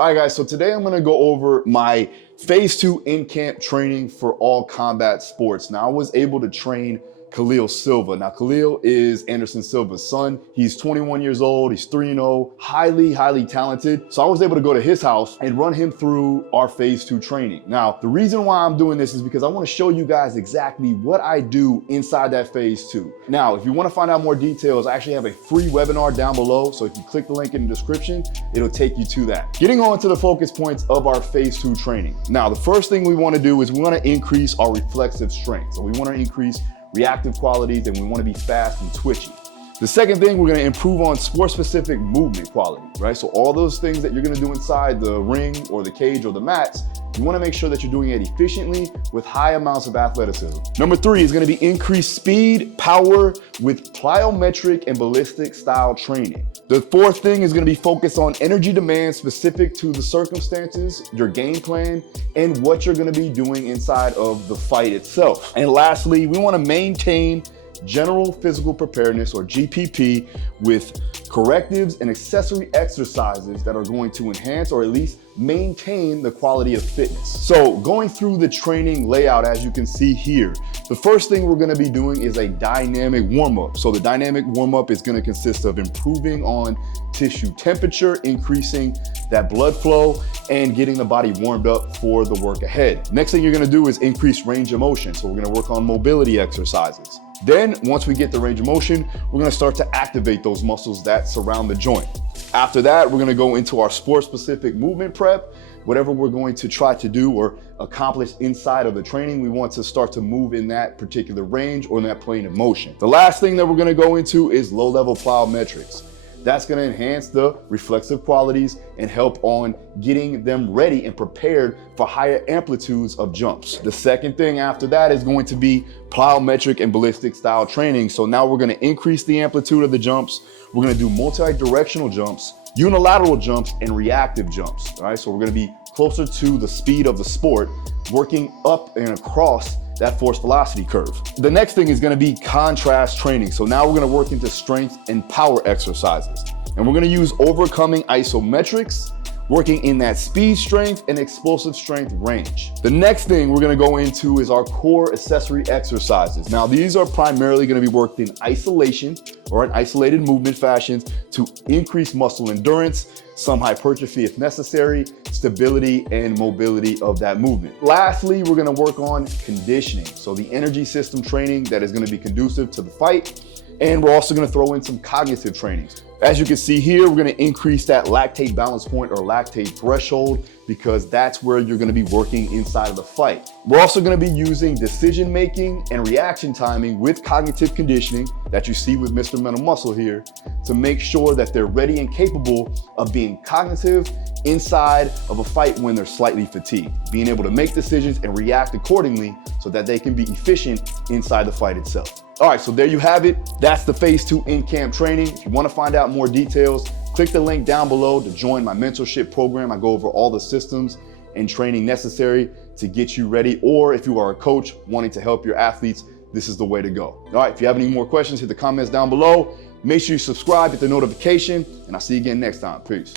All right, guys, so today I'm gonna go over my phase 2 in-camp training for all combat sports. Now, I was able to train Khalil Silva. Now, Khalil is Anderson Silva's son. He's 21 years old, he's 3-0, highly talented. So I was able to go to his house and run him through our phase 2 training. Now, the reason why I'm doing this is because I wanna show you guys exactly what I do inside that phase 2. Now, if you wanna find out more details, I actually have a free webinar down below. So if you click the link in the description, it'll take you to that. Getting on to the focus points of our phase 2 training. Now, the first thing we wanna do is we wanna increase our reflexive strength. So we wanna increase reactive qualities, and we want to be fast and twitchy. The second thing, we're going to improve on sport-specific movement quality, right? So all those things that you're going to do inside the ring or the cage or the mats, you want to make sure that you're doing it efficiently with high amounts of athleticism. Number 3 is going to be increased speed, power with plyometric and ballistic style training. The fourth thing is going to be focused on energy demands specific to the circumstances, your game plan, and what you're going to be doing inside of the fight itself. And lastly, we want to maintain general physical preparedness, or GPP, with correctives and accessory exercises that are going to enhance or at least maintain the quality of fitness. So going through the training layout, as you can see here, the first thing we're going to be doing is a dynamic warm-up. So the dynamic warm-up is going to consist of improving on tissue temperature, increasing that blood flow, and getting the body warmed up for the work ahead. Next thing you're going to do is increase range of motion. So we're going to work on mobility exercises. Then once we get the range of motion, we're gonna start to activate those muscles that surround the joint. After that, we're gonna go into our sport-specific movement prep. Whatever we're going to try to do or accomplish inside of the training, we want to start to move in that particular range or in that plane of motion. The last thing that we're gonna go into is low-level plyometrics. That's gonna enhance the reflexive qualities and help on getting them ready and prepared for higher amplitudes of jumps. The second thing after that is going to be plyometric and ballistic style training. So now we're gonna increase the amplitude of the jumps. We're gonna do multi-directional jumps, unilateral jumps, and reactive jumps, all right? So we're gonna be closer to the speed of the sport, working up and across that force velocity curve. The next thing is gonna be contrast training. So now we're gonna work into strength and power exercises. And we're gonna use overcoming isometrics, working in that speed strength and explosive strength range. The next thing we're gonna go into is our core accessory exercises. Now, these are primarily gonna be worked in isolation or in isolated movement fashions to increase muscle endurance, some hypertrophy if necessary, stability and mobility of that movement. Lastly, we're gonna work on conditioning. So the energy system training that is gonna be conducive to the fight. And we're also gonna throw in some cognitive trainings. As you can see here, we're gonna increase that lactate balance point or lactate threshold because that's where you're gonna be working inside of the fight. We're also gonna be using decision-making and reaction timing with cognitive conditioning that you see with Mr. Mental Muscle here to make sure that they're ready and capable of being cognitive inside of a fight when they're slightly fatigued, being able to make decisions and react accordingly so that they can be efficient inside the fight itself. All right, so there you have it. That's the phase 2 in-camp training. If you wanna find out more details, click the link down below to join my mentorship program. I go over all the systems and training necessary to get you ready, or if you are a coach wanting to help your athletes, this is the way to go. All right, if you have any more questions, hit the comments down below. Make sure you subscribe, hit the notification, and I'll see you again next time. Peace.